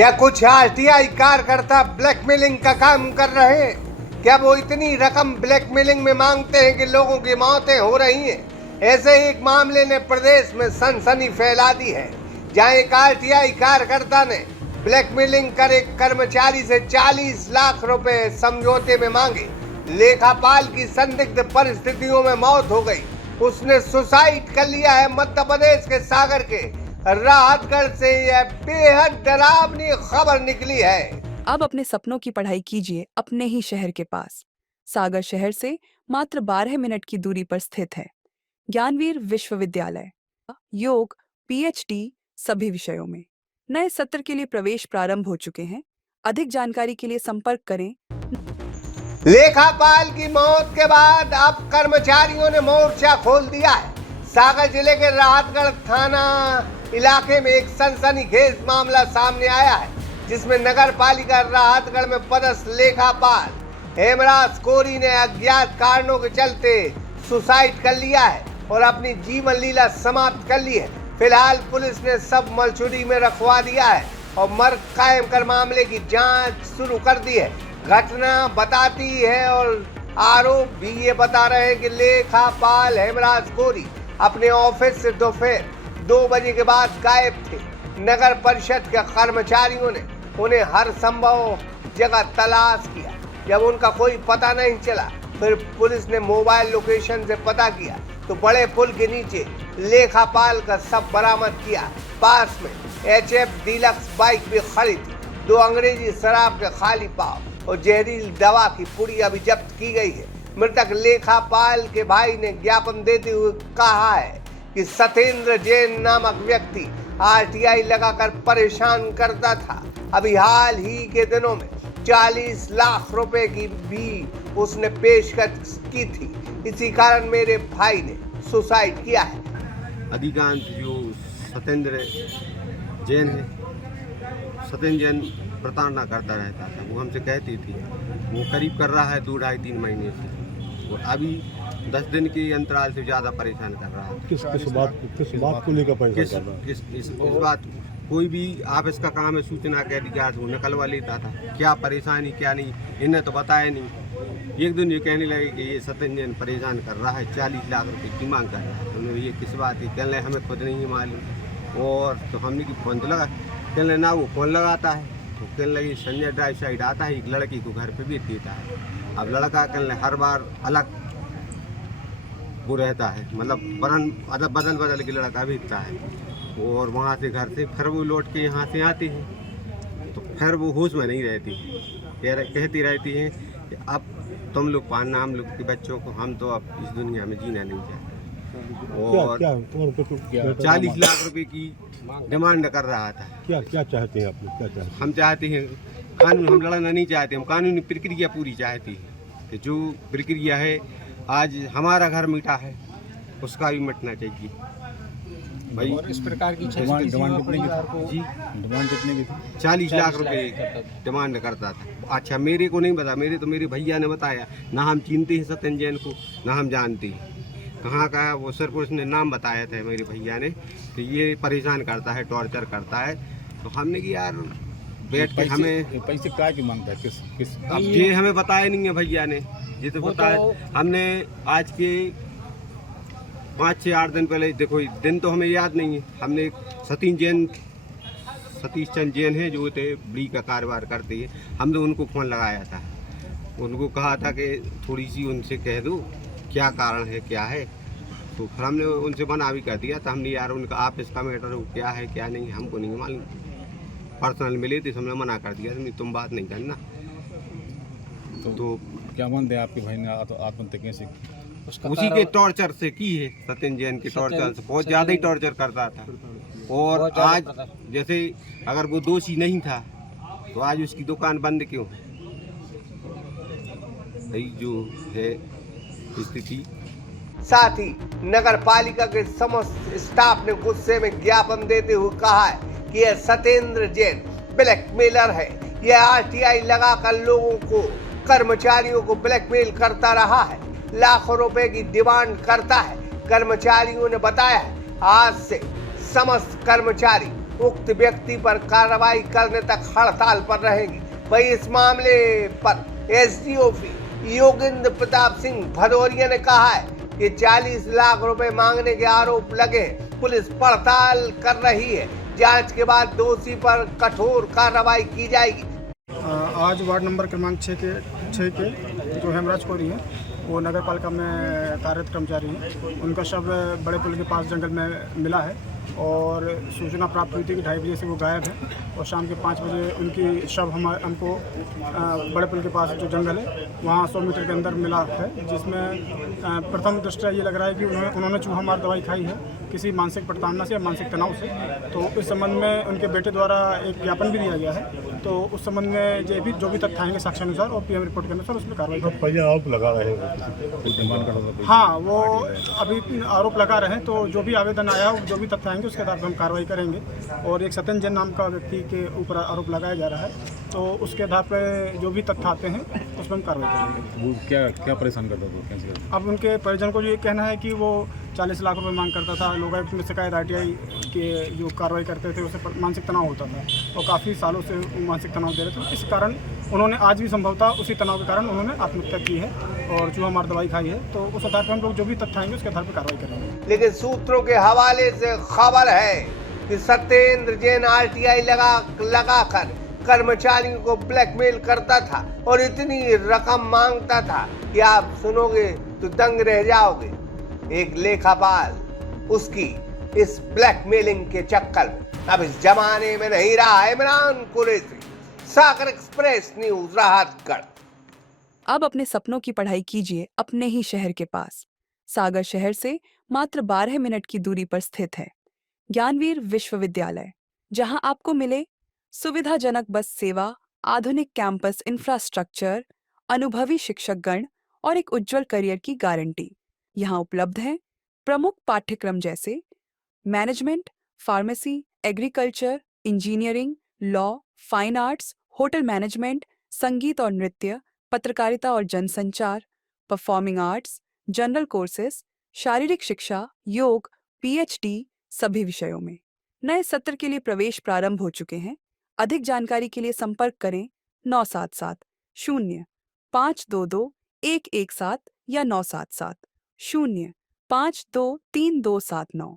क्या कुछ आरटीआई कार्यकर्ता ब्लैकमेलिंग का काम कर रहे हैं? क्या वो इतनी रकम ब्लैकमेलिंग में मांगते हैं कि लोगों की मौतें हो रही हैं? ऐसे ही एक मामले ने प्रदेश में सनसनी फैला दी है, जहां एक आरटीआई कार्यकर्ता ने ब्लैकमेलिंग कर एक कर्मचारी से 40 लाख रुपए समझौते में मांगे। लेखापाल की संदिग्ध परिस्थितियों में मौत हो गई। उसने सुसाइड कर लिया है। मध्य प्रदेश के सागर के राहतगढ़ से यह बेहद डरावनी खबर निकली है। अब अपने सपनों की पढ़ाई कीजिए अपने ही शहर के पास। सागर शहर से मात्र 12 मिनट की दूरी पर स्थित है ज्ञानवीर विश्वविद्यालय। योग, पीएचडी सभी विषयों में। नए सत्र के लिए प्रवेश प्रारंभ हो चुके हैं। अधिक जानकारी के लिए संपर्क करें। लेखापाल की मौत के बाद अब कर्मचारियों ने मोर्चा खोल दिया है। सागर जिले के राहतगढ़ थाना इलाके में एक सनसनीखेज मामला सामने आया है, जिसमें नगर पालिका राहतगढ़ में पदस्थ लेखापाल हेमराज कोरी ने अज्ञात कारणों के चलते सुसाइड कर लिया है और अपनी जीवन लीला समाप्त कर ली है। फिलहाल पुलिस ने सब मलचुरी में रखवा दिया है और मर्ग कायम कर मामले की जांच शुरू कर दी है। घटना बताती है और आरोप भी ये बता रहे हैं कि लेखापाल हेमराज कोरी अपने ऑफिस से दोपहर 2 बजे के बाद गायब थे। नगर परिषद के कर्मचारियों ने उन्हें हर संभव जगह तलाश किया। जब उनका कोई पता नहीं चला, फिर पुलिस ने मोबाइल लोकेशन से पता किया तो बड़े पुल के नीचे लेखापाल का शव बरामद किया। पास में HF डीलक्स बाइक भी खड़ी थी। 2 अंग्रेजी शराब के खाली पाव और जहरीली दवा की पुड़िया भी जब्त की गई है। मृतक लेखापाल के भाई ने ज्ञापन देते हुए कहा है कि सत्येंद्र जैन नामक व्यक्ति आरटीआई लगाकर परेशान करता था। अभी हाल ही के दिनों में 40 लाख रुपए की भी उसने पेशकश की थी। इसी कारण मेरे भाई ने सुसाइड किया है। अधिकांश जो सत्येंद्र जैन है, सत्येंद्र जैन प्रताड़ना करता रहता था। वो हमसे कहती थी, वो करीब कर रहा है 2-2.5-3 महीने से। वो अभी 10 दिन के अंतराल से ज़्यादा परेशान कर रहा है। किस बात को लेकर परेशान कर रहा है? इस बात, कोई भी ऑफिस का काम है, सूचना कह दी वो निकलवा लेता था। क्या परेशानी क्या नहीं, इन्हें तो बताया नहीं। एक दिन ये कहने लगे कि ये सत्येंद्र जैन परेशान कर रहा है, 40 लाख रुपए की मांग कर रहा है। उन्होंने ये किस बात की कहने लगे, हमें खुद नहीं मालूम। और तो हमने की फ़ोन तो लगा, कहने लगे ना वो फ़ोन लगाता है। तो कहने लगी संजय ड्राइव साइड आता है, एक लड़की को घर पे भी देता है। अब लड़का कहने लगे हर बार अलग वो रहता है, मतलब बदल के लड़का भेजता है। और वहाँ से घर से फिर वो लौट के यहाँ से आती है, तो फिर वो होश में नहीं रहती। कहती रहती हैं कि अब तुम लोग पालना हम लोग के बच्चों को, हम तो अब इस दुनिया में जीना नहीं चाहते। और 40 लाख रुपए की डिमांड कर रहा था। क्या चाहते हैं आप लोग? क्या चाहते हैं? हम चाहते हैं कानून, हम लड़ना नहीं चाहते, हम कानूनी प्रक्रिया पूरी चाहती है कि जो प्रक्रिया है, आज हमारा घर मिटा है उसका भी मिटना चाहिए भाई। और इस प्रकार की डिमांड कितने की जी, डिमांड कितने की थी? 40 लाख रुपए डिमांड करता था। अच्छा, मेरे को नहीं पता, मेरे भैया ने बताया। ना हम चिनते हैं सत्येंद्र जैन को, ना हम जानते हैं कहाँ का है वो। सिर्फ उसने नाम बताया था मेरे भैया ने कि ये परेशान करता है, टॉर्चर करता है। तो हमने कि यार बैठ के हमें पैसे क्या की मांगता है? किस अब ये हमें बताया नहीं है भैया ने। ये तो बताया हमने आज के 5-6-8 दिन पहले, देखो दिन तो हमें याद नहीं है। हमने सतीश चंद जैन है जो थे बड़ी का कारोबार करते हैं, हमने उनको फ़ोन लगाया था। उनको कहा था कि थोड़ी सी उनसे कह दो क्या कारण है क्या है। तो फिर हमने उनसे मना भी कर दिया था। हमने यार उनका ऑफिस का मैटर हो, क्या है क्या नहीं हमको नहीं मालूम। पर्सनल मिले थे, हमने मना कर दिया, तुम बात नहीं करना। तो क्या मानते हैं आपके भाई ने आत्महत्या कैसे? उसी के टॉर्चर से की है, सत्येंद्र जैन के टॉर्चर से। बहुत ज़्यादा ही टॉर्चर करता था। और आज जैसे अगर वो दोषी नहीं था तो आज उसकी दुकान बंद क्यों है? यही जो है स्थिति। साथ ही नगर पालिका के समस्त स्टाफ ने गुस्से में ज्ञापन देते हुए कहा है कि यह सत्येंद्र जैन ब्लैकमेलर है। यह आरटीआई लगाकर लोगों को, कर्मचारियों को ब्लैकमेल करता रहा है, लाखों रुपए की डिमांड करता है। कर्मचारियों ने बताया है आज से समस्त कर्मचारी उक्त व्यक्ति पर कार्रवाई करने तक हड़ताल पर रहेगी। वहीं इस मामले पर एसडीओपी योगेंद्र प्रताप सिंह भदौरिया ने कहा है कि 40 लाख रुपए मांगने के आरोप लगे हैं। पुलिस पड़ताल कर रही है, जांच के बाद दोषी पर कठोर कार्रवाई की जाएगी। आज वार्ड नंबर क्रमांक 6 के जो हेमराज कोरी हैं, वो नगर पालिका में कार्यरत कर्मचारी हैं। उनका शव बड़े पुल के पास जंगल में मिला है और सूचना प्राप्त हुई थी कि 2:30 बजे से वो गायब है और शाम के 5 बजे उनकी शव हमको बड़े पुल के पास जो जंगल है वहाँ 100 मीटर के अंदर मिला है, जिसमें प्रथम दृष्टया ये लग रहा है कि उन्होंने चूहा मार दवाई खाई है किसी मानसिक प्रताड़ना से या मानसिक तनाव से। तो इस संबंध में उनके बेटे द्वारा एक ज्ञापन भी दिया गया है। तो उस संबंध में जो भी तथ्य आएंगे साक्ष्यानुसार और पीएम रिपोर्ट के अनुसार उसमें कार्रवाई पहले आरोप लगा रहे हैं। हाँ, वो अभी आरोप लगा रहे हैं। तो जो भी आवेदन आया जो भी तथ्य आएंगे उसके आधार पर हम कार्रवाई करेंगे। और एक सत्यन जैन नाम का व्यक्ति के ऊपर आरोप लगाया जा रहा है, तो उसके आधार पर जो भी तथ्य आते हैं उस पर हम कार्रवाई करेंगे। वो क्या परेशान करता था, कैसे करता? अब उनके परिजन को ये कहना है कि वो 40 लाख रुपए मांग करता था। लोकायुक्त में शिकायत आरटीआई के जो कार्रवाई करते थे उससे मानसिक तनाव होता था और काफ़ी सालों से मानसिक तनाव दे रहे थे। इस कारण उन्होंने आज भी संभवतः उसी तनाव के कारण उन्होंने आत्महत्या की है और चूहा मार दवाई खाई है। तो उस आधार पर हम लोग जो भी तथ्य आएंगे उसके आधार पर कार्रवाई करेंगे। लेकिन सूत्रों के हवाले से खबर है कि सत्येंद्र जैन आरटीआई लगाकर कर्मचारियों को ब्लैकमेल करता था और इतनी रकम मांगता था कि आप सुनोगे तो दंग रह जाओगे। एक लेखापाल उसकी इस ब्लैकमेलिंग के चक्कर में अब इस जमाने में नहीं रहा है। इमरान कुरैशी, सागर एक्सप्रेस न्यूज, राहतगढ़। अब अपने सपनों की पढ़ाई कीजिए अपने ही शहर के पास। सागर शहर से मात्र 12 मिनट की दूरी पर स्थित है ज्ञानवीर विश्वविद्यालय, जहां आपको मिले सुविधाजनक बस सेवा, आधुनिक कैंपस इंफ्रास्ट्रक्चर, अनुभवी शिक्षकगण और एक उज्जवल करियर की गारंटी। यहाँ उपलब्ध हैं प्रमुख पाठ्यक्रम जैसे management, pharmacy, agriculture, engineering, law, fine arts, hotel management, संगीत और नृत्य, पत्रकारिता और जनसंचार, परफॉर्मिंग आर्ट्स, जनरल कोर्सेज, शारीरिक शिक्षा, योग, पीएचडी सभी विषयों में। नए सत्र के लिए प्रवेश प्रारंभ हो चुके हैं। अधिक जानकारी के लिए संपर्क करें 977 0 522 117 या 977 0 523 279।